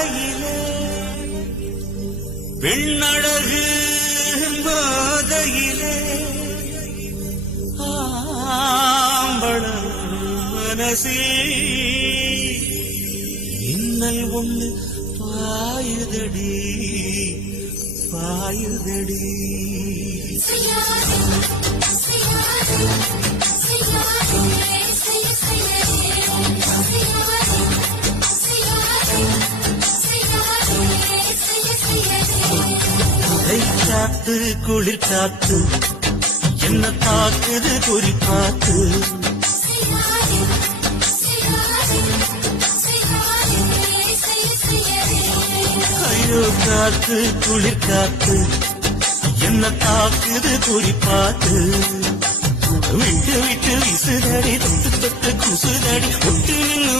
ஆடையிலே பெண்ணழகு போதையிலே ஆம்பள மனசே இன்னல் ஒண்ணு பாயுதடி பாயுதடி காத்து குளிர் காத்து என்ன தாக்குது குறி பார்த்து ஐயோ காத்து குளிர் காத்து என்ன தாக்குது குறி பார்த்து விட்டு விட்டு விசுதடி தொட்டு தொட்டு குசுதடி விட்டு நின்று